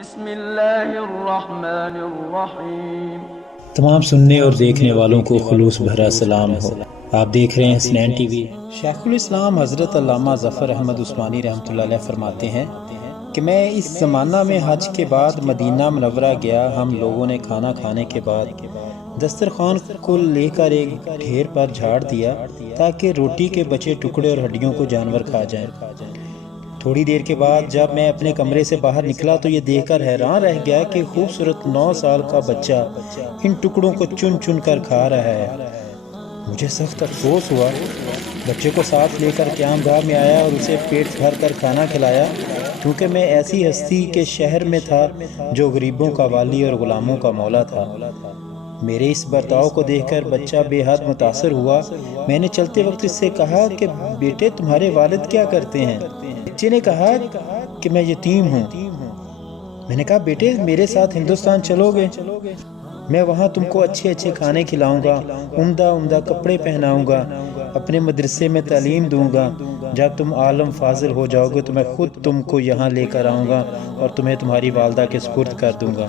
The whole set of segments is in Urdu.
بسم اللہ الرحمن الرحیم۔ تمام سننے اور دیکھنے والوں کو خلوص بھرا سلام ہو۔ آپ دیکھ رہے ہیں حسنین ٹی وی۔ شیخ الاسلام حضرت علامہ ظفر احمد عثمانی رحمۃ اللہ علیہ فرماتے ہیں کہ میں اس زمانہ میں حج کے بعد مدینہ منورہ گیا۔ ہم لوگوں نے کھانا کھانے کے بعد دسترخوان کو لے کر ایک ڈھیر پر جھاڑ دیا تاکہ روٹی کے بچے ٹکڑے اور ہڈیوں کو جانور کھا جائیں۔ تھوڑی دیر کے بعد جب میں اپنے کمرے سے باہر نکلا تو یہ دیکھ کر حیران رہ گیا کہ خوبصورت 9 سال کا بچہ ان ٹکڑوں کو چن چن کر کھا رہا ہے۔ مجھے سخت افسوس ہوا۔ بچے کو ساتھ لے کر قیام گاہ میں آیا اور اسے پیٹ بھر کر کھانا کھلایا، کیونکہ میں ایسی ہستی کے شہر میں تھا جو غریبوں کا والی اور غلاموں کا مولا تھا۔ میرے اس برتاؤ کو دیکھ کر بچہ بے حد متاثر ہوا۔ میں نے چلتے وقت اس سے کہا کہ بیٹے تمہارے والد کیا کرتے ہیں؟ بچے نے کہا کہ میں یتیم ہوں۔ میں نے کہا بیٹے میرے ساتھ ہندوستان چلو گے؟ میں وہاں تم کو اچھے اچھے کھانے کھلاؤں گا، عمدہ کپڑے پہناؤں گا، اپنے مدرسے میں تعلیم دوں گا۔ جب تم عالم فاضل ہو جاؤ گے تو میں خود تم کو یہاں لے کر آؤں گا اور تمہیں تمہاری والدہ کے سپرد کر دوں گا۔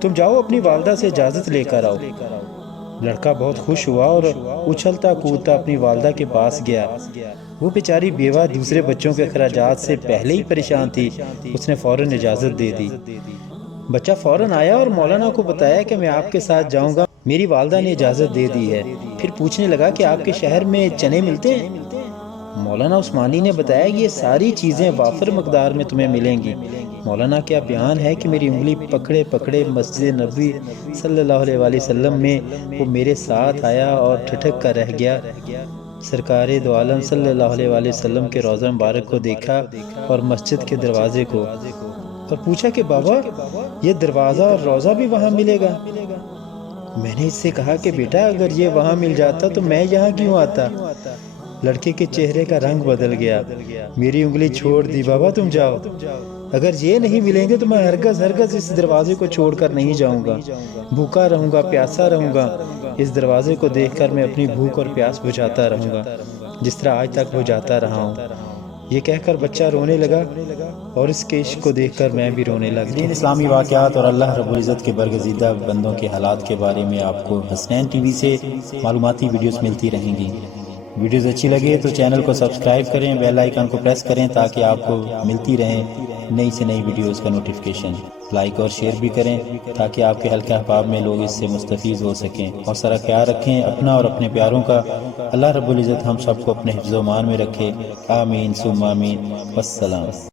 تم جاؤ اپنی والدہ سے اجازت لے کر آؤ۔ لڑکا بہت خوش ہوا اور اچھلتا کودتا اپنی والدہ کے پاس گیا۔ وہ بیچاری بیوہ دوسرے بچوں کے اخراجات سے پہلے ہی پریشان تھی۔ اس نے فوراً اجازت دے دی۔ بچہ فوراً آیا اور مولانا کو بتایا کہ میں آپ کے ساتھ جاؤں گا، میری والدہ نے اجازت دے دی ہے۔ پھر پوچھنے لگا کہ آپ کے شہر میں چنے ملتے ہیں؟ مولانا عثمانی نے بتایا کہ یہ ساری چیزیں وافر مقدار میں تمہیں ملیں گی۔ مولانا کیا بیان ہے کہ میری انگلی پکڑے پکڑے مسجد نبوی صلی اللہ علیہ وآلہ وسلم میں وہ میرے ساتھ آیا اور ٹھٹک کر رہ گیا۔ سرکار دو عالم صلی اللہ علیہ وآلہ وسلم کے روضہ مبارک کو دیکھا اور مسجد کے دروازے کو، اور پوچھا کہ بابا یہ دروازہ اور روضہ بھی وہاں ملے گا؟ میں نے اس سے کہا کہ بیٹا اگر یہ وہاں مل جاتا تو میں یہاں کیوں آتا؟ لڑکے کے چہرے کا رنگ بدل گیا۔ میری انگلی چھوڑ دی۔ بابا تم جاؤ، اگر یہ نہیں ملیں گے تو میں ہرگز اس دروازے کو چھوڑ کر نہیں جاؤں گا۔ بھوکا رہوں گا، پیاسا رہوں گا۔ اس دروازے کو دیکھ کر میں اپنی بھوک اور پیاس بجھاتا رہوں گا، جس طرح آج تک بجھاتا رہا ہوں۔ یہ کہہ کر بچہ رونے لگا اور اس کے عشق کو دیکھ کر میں بھی رونے لگا۔ دین اسلامی واقعات اور اللہ رب العزت کے برگزیدہ بندوں کے حالات کے بارے میں آپ کو حسنین ٹی وی سے معلوماتی ویڈیوز ملتی رہیں گی۔ ویڈیوز اچھی لگے تو چینل کو سبسکرائب کریں، بیل آئیکن کو پریس کریں تاکہ آپ کو ملتی رہیں نئی سے نئی ویڈیوز کا نوٹیفیکیشن۔ لائک اور شیئر بھی کریں تاکہ آپ کے حلقہ احباب میں لوگ اس سے مستفیض ہو سکیں۔ اور سارا خیال رکھیں اپنا اور اپنے پیاروں کا۔ اللہ رب العزت ہم سب کو اپنے حفظ و امان میں رکھے۔ آمین ثم آمین۔ والسلام۔